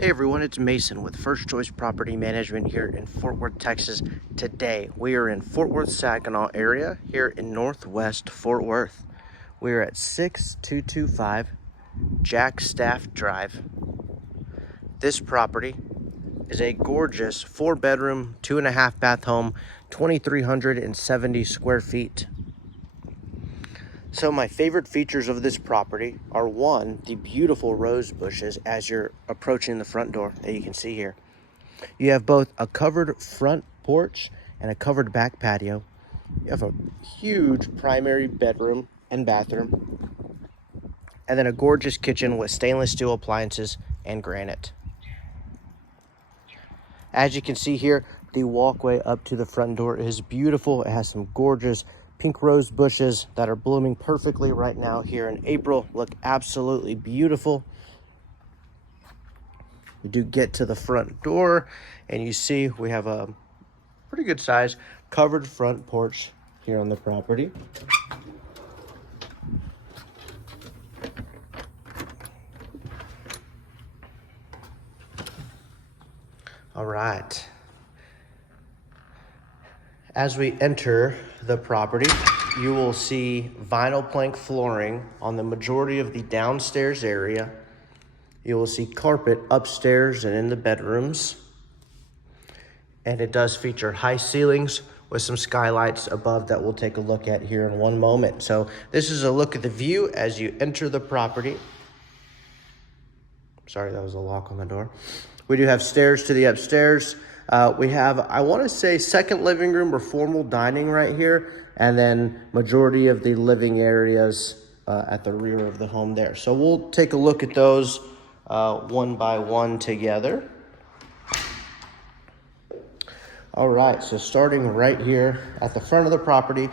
Hey everyone, it's Mason with First Choice Property Management here in Fort Worth, Texas. Today we are in Fort Worth-Saginaw area here in Northwest Fort Worth. We are at 6225 Jackstaff Drive. This property is a gorgeous 4-bedroom, 2.5 bath home, 2,370 square feet. So my favorite features of this property are, one, the beautiful rose bushes as you're approaching the front door that you can see here. You have both a covered front porch and a covered back patio. You have a huge primary bedroom and bathroom, and then a gorgeous kitchen with stainless steel appliances and granite. As you can see here, the walkway up to the front door is beautiful. It has some gorgeous pink rose bushes that are blooming perfectly right now here in April. Look absolutely beautiful. We do get to the front door and you see we have a pretty good size covered front porch here on the property. All right. As we enter the property, you will see vinyl plank flooring on the majority of the downstairs area. You will see carpet upstairs and in the bedrooms. And it does feature high ceilings with some skylights above that we'll take a look at here in one moment. So this is a look at the view as you enter the property. Sorry, that was a lock on the door. We do have stairs to the upstairs. We have, I want to say, second living room or formal dining right here, and then majority of the living areas at the rear of the home there. So we'll take a look at those one by one together. All right, so starting right here at the front of the property,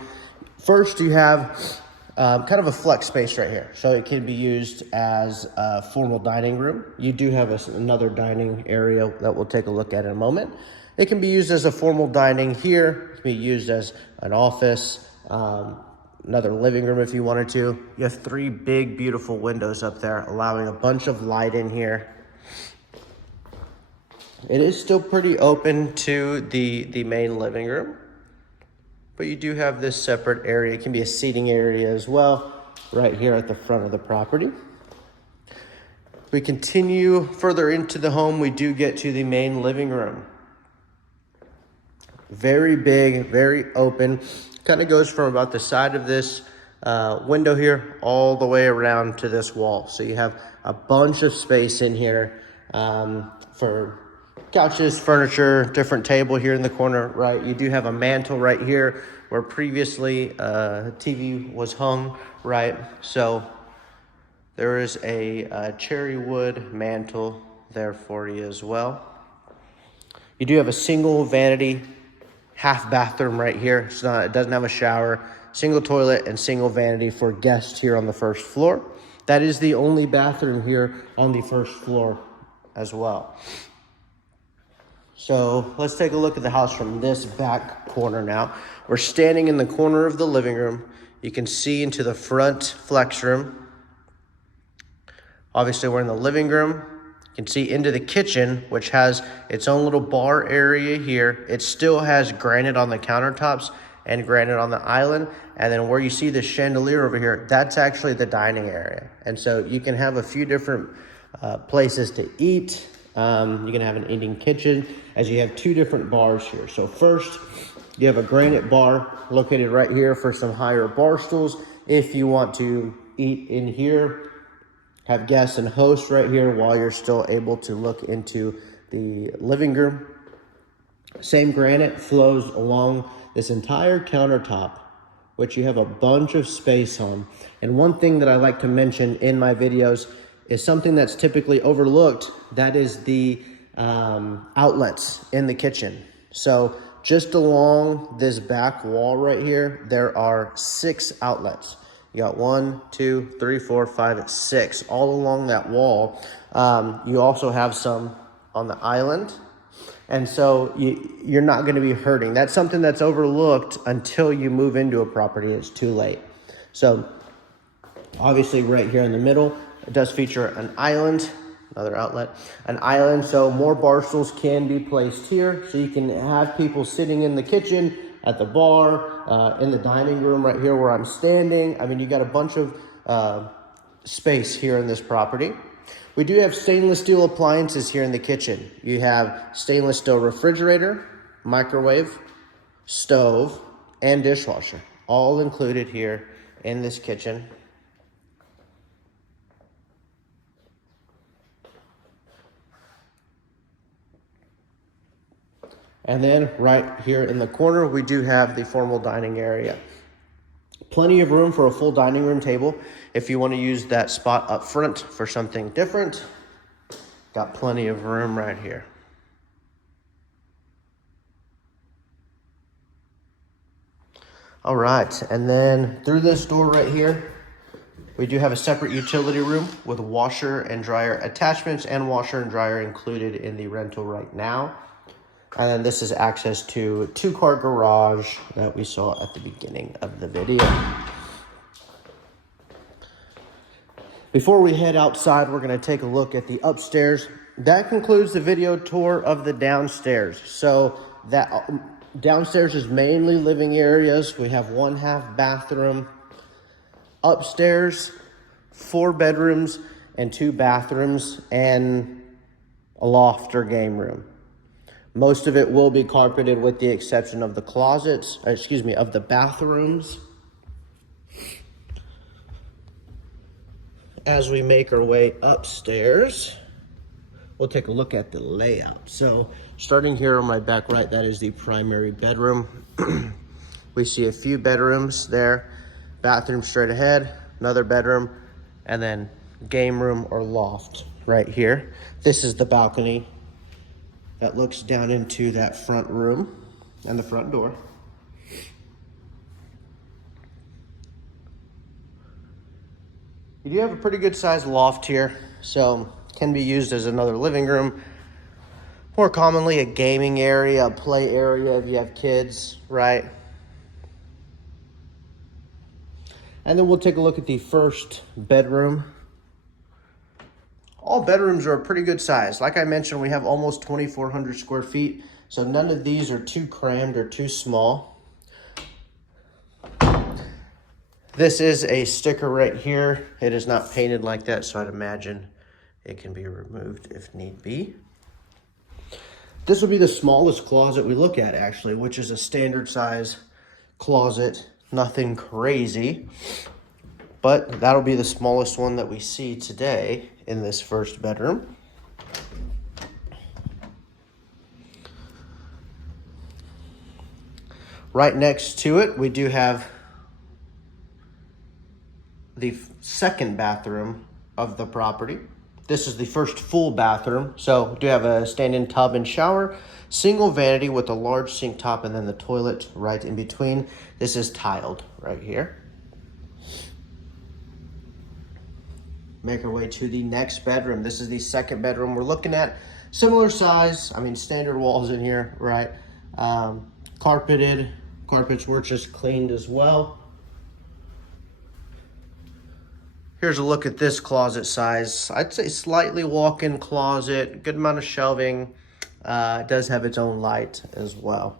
first you have kind of a flex space right here. So it can be used as a formal dining room. You do have another dining area that we'll take a look at in a moment. It can be used as a formal dining here. It can be used as an office, another living room if you wanted to. You have 3 big, beautiful windows up there, allowing a bunch of light in here. It is still pretty open to the main living room, but you do have this separate area. It can be a seating area as well, right here at the front of the property. We continue further into the home, we do get to the main living room. Very big, very open. Kind of goes from about the side of this window here all the way around to this wall. So you have a bunch of space in here for couches, furniture, different table here in the corner, right? You do have a mantle right here where previously TV was hung, right? So there is a cherry wood mantle there for you as well. You do have a single vanity half bathroom right here. It doesn't have a shower, single toilet and single vanity for guests here on the first floor. That is the only bathroom here on the first floor as well. So let's take a look at the house from this back corner now. We're standing in the corner of the living room. You can see into the front flex room. Obviously, we're in the living room. You can see into the kitchen, which has its own little bar area here. It still has granite on the countertops and granite on the island. And then where you see the chandelier over here, that's actually the dining area. And so you can have a few different places to eat. You can have an eating kitchen as you have 2 different bars here. So first, you have a granite bar located right here for some higher bar stools. If you want to eat in here, have guests and hosts right here while you're still able to look into the living room. Same granite flows along this entire countertop, which you have a bunch of space on. And one thing that I like to mention in my videos is something that's typically overlooked. That is the outlets in the kitchen. So just along this back wall right here, there are 6 outlets. You got 1, 2, 3, 4, 5, 6 all along that wall. You also have some on the island. And so you're not going to be hurting. That's something that's overlooked until you move into a property. It's too late. So obviously right here in the middle, it does feature an island another outlet. An island, so more bar stools can be placed here. So you can have people sitting in the kitchen, at the bar, in the dining room right here where I'm standing. I mean, you got a bunch of space here in this property. We do have stainless steel appliances here in the kitchen. You have stainless steel refrigerator, microwave, stove, and dishwasher, all included here in this kitchen. And then right here in the corner, we do have the formal dining area. Plenty of room for a full dining room table. If you want to use that spot up front for something different, got plenty of room right here. All right, and then through this door right here, we do have a separate utility room with washer and dryer attachments and washer and dryer included in the rental right now. And then this is access to a 2-car garage that we saw at the beginning of the video. Before we head outside, we're going to take a look at the upstairs. That concludes the video tour of the downstairs. So that downstairs is mainly living areas. We have 1/2 bathroom. Upstairs, 4 bedrooms and 2 bathrooms and a loft or game room. Most of it will be carpeted with the exception of the closets, of the bathrooms. As we make our way upstairs, we'll take a look at the layout. So starting here on my back right, that is the primary bedroom. We see a few bedrooms there, bathroom straight ahead, another bedroom, and then game room or loft right here. This is the balcony that looks down into that front room and the front door. You do have a pretty good sized loft here, so can be used as another living room. More commonly a gaming area, a play area if you have kids, right? And then we'll take a look at the first bedroom. All bedrooms are a pretty good size. Like I mentioned, we have almost 2,400 square feet, so none of these are too crammed or too small. This is a sticker right here. It is not painted like that, so I'd imagine it can be removed if need be. This will be the smallest closet we look at, actually, which is a standard size closet. Nothing crazy, but that'll be the smallest one that we see today in this first bedroom. Right next to it, we do have the second bathroom of the property. This is the first full bathroom. So we do have a stand-in tub and shower, single vanity with a large sink top, and then the toilet right in between. This is tiled right here. Make our way to the next bedroom. This is the second bedroom we're looking at. Similar size, I mean, standard walls in here, right? Carpeted, carpets were just cleaned as well. Here's a look at this closet size. I'd say slightly walk-in closet, good amount of shelving. It does have its own light as well.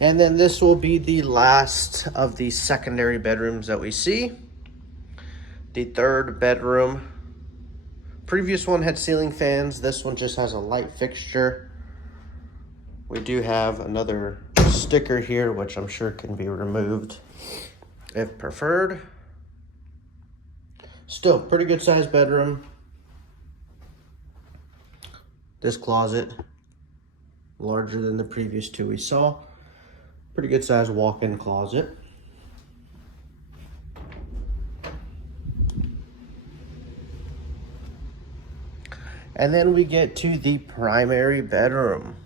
And then this will be the last of the secondary bedrooms that we see. The third bedroom. Previous one had ceiling fans. This one just has a light fixture. We do have another sticker here, which I'm sure can be removed if preferred. Still, pretty good sized bedroom. This closet, larger than the previous two we saw. Pretty good sized walk-in closet. And then we get to the primary bedroom,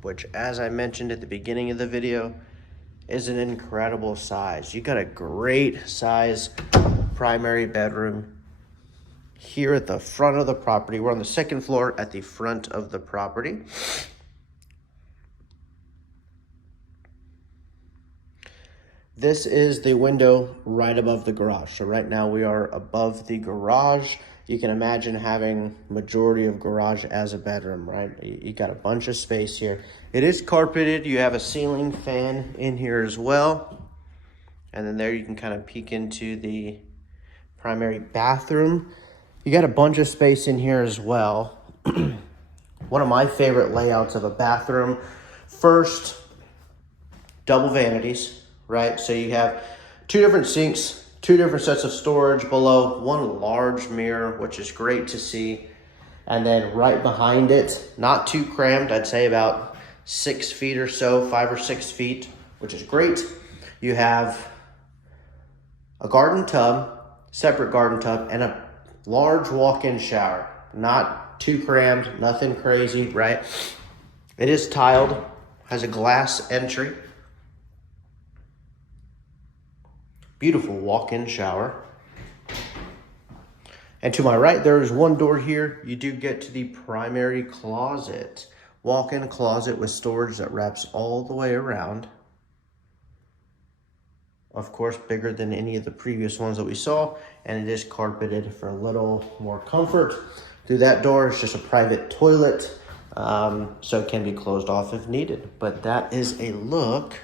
which, as I mentioned at the beginning of the video, is an incredible size. You got a great size primary bedroom here at the front of the property. We're on the second floor at the front of the property. This is the window right above the garage. So right now we are above the garage. You can imagine having majority of garage as a bedroom, right? You got a bunch of space here. It is carpeted. You have a ceiling fan in here as well. And then there you can kind of peek into the primary bathroom. You got a bunch of space in here as well. One of my favorite layouts of a bathroom. First, double vanities, right? So you have 2 different sinks, 2 different sets of storage below, 1 large mirror, which is great to see. And then right behind it, not too crammed, I'd say about 6 feet or so, 5 or 6 feet, which is great. You have a garden tub, separate garden tub, and a large walk-in shower. Not too crammed, nothing crazy, right? It is tiled, has a glass entry. Beautiful walk-in shower. And to my right, there is 1 door here. You do get to the primary closet. Walk-in closet with storage that wraps all the way around. Of course, bigger than any of the previous ones that we saw, and it is carpeted for a little more comfort. Through that door, it's just a private toilet, so it can be closed off if needed. But that is a look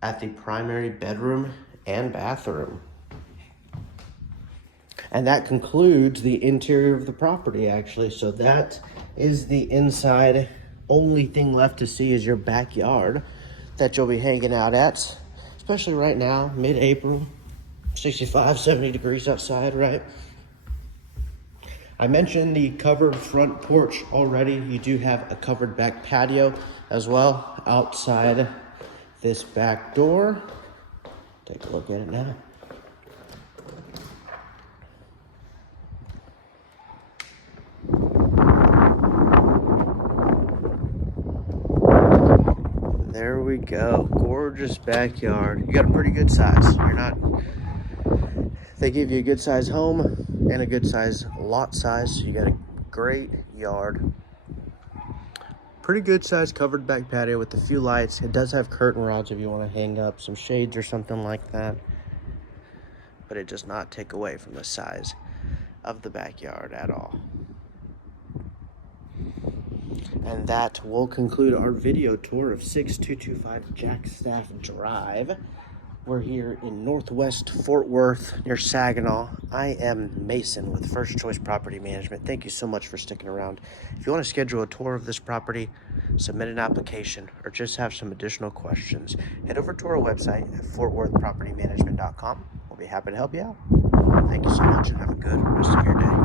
at the primary bedroom and bathroom. And that concludes the interior of the property, actually. So that is the inside. Only thing left to see is your backyard that you'll be hanging out at, especially right now, mid-April, 65, 70 degrees outside, right? I mentioned the covered front porch already. You do have a covered back patio as well outside this back door. Take a look at it now. There we go. Gorgeous backyard. You got a pretty good size. They give you a good size home and a good size lot size. So you got a great yard. Pretty good size covered back patio with a few lights. It does have curtain rods if you want to hang up some shades or something like that. But it does not take away from the size of the backyard at all. And that will conclude our video tour of 6225 Jackstaff Drive. We're here in Northwest Fort Worth near Saginaw. I am Mason with First Choice Property Management. Thank you so much for sticking around. If you want to schedule a tour of this property, submit an application, or just have some additional questions, head over to our website at fortworthpropertymanagement.com. We'll be happy to help you out. Thank you so much and have a good rest of your day.